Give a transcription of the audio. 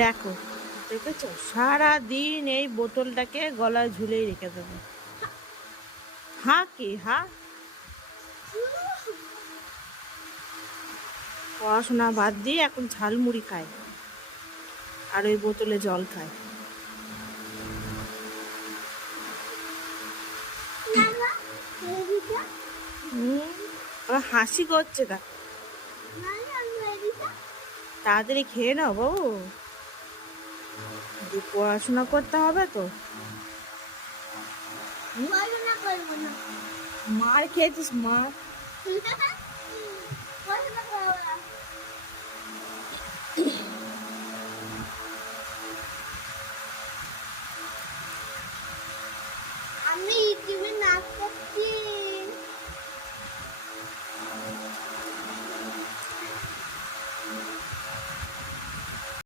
দেখো, দেখেছো, সারাদিন এই বোতলটাকে গলায় ঝুলেই রেখে দেবে। হা কি হা? পড়াশোনা বাদ দিয়ে এখন ঝালমুড়ি খায় আর ওই বোতলে জল খায়। আবার হাসি করছে তা তাড়াতাড়ি খেয়ে নাও বাবু, পড়াশোনা করতে হবে তো। মার খেয়েছিস মার।